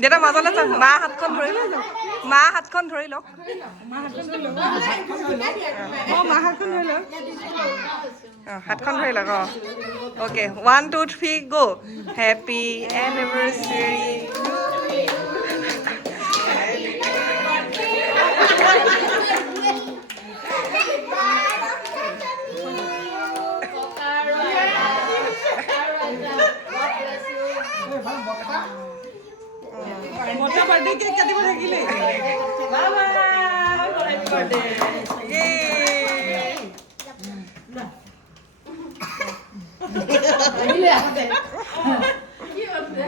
দেউতা মাজলৈ যাওক মা হাতখন ধৰি লৈ যাওক মা হাতখন ধৰি লওক হাতখন ধৰি লওক অ'কে 1 2 3 গো হেপী এনিভাৰ্চেৰী मोटा बर्थडे केक काटिब থাকিলে बाबा हैप्पी बर्थडे ये ले आते কি হচ্ছে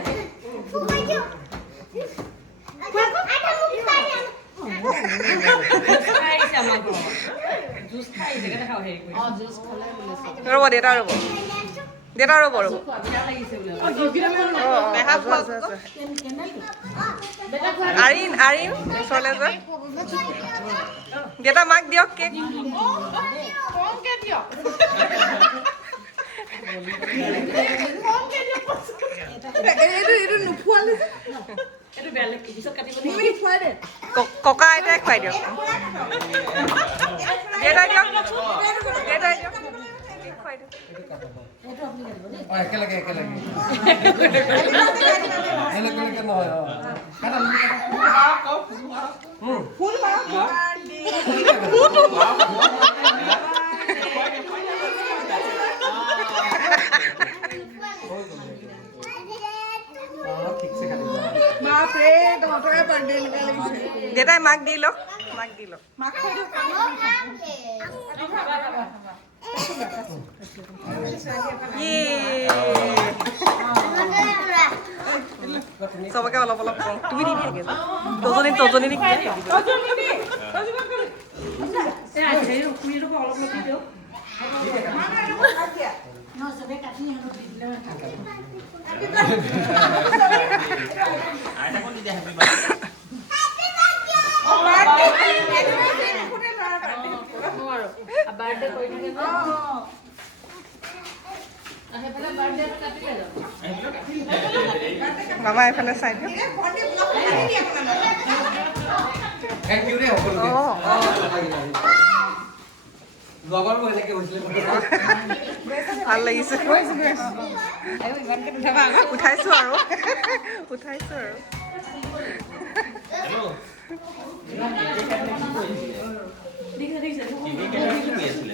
জুস খাই যেটা খাও হেৰি কৰি জুস খালে বলে ৰব দেউতা ৰব দেউতা ৰব ৰব আৰিন আৰিন ওচৰলৈ যোৱা দেউতা মাক দিয়ক কেক ককা আইতাই খুৱাই দিয়ক দেউতাই দিয়ক দেউতাই দিয়ক খুৱাই দিয়ক একেলগে একেলগে একেলগে নহয় ফুল দেউতাই মাক দি লওক মাক দি লওক চবকে অলপ অলপ কওঁ তুমি দি থাকে তজনী তজনী নে কি মামা এইফালে চাই দিয়ক ভাল লাগিছে উঠাইছো আৰু উঠাইছো আৰু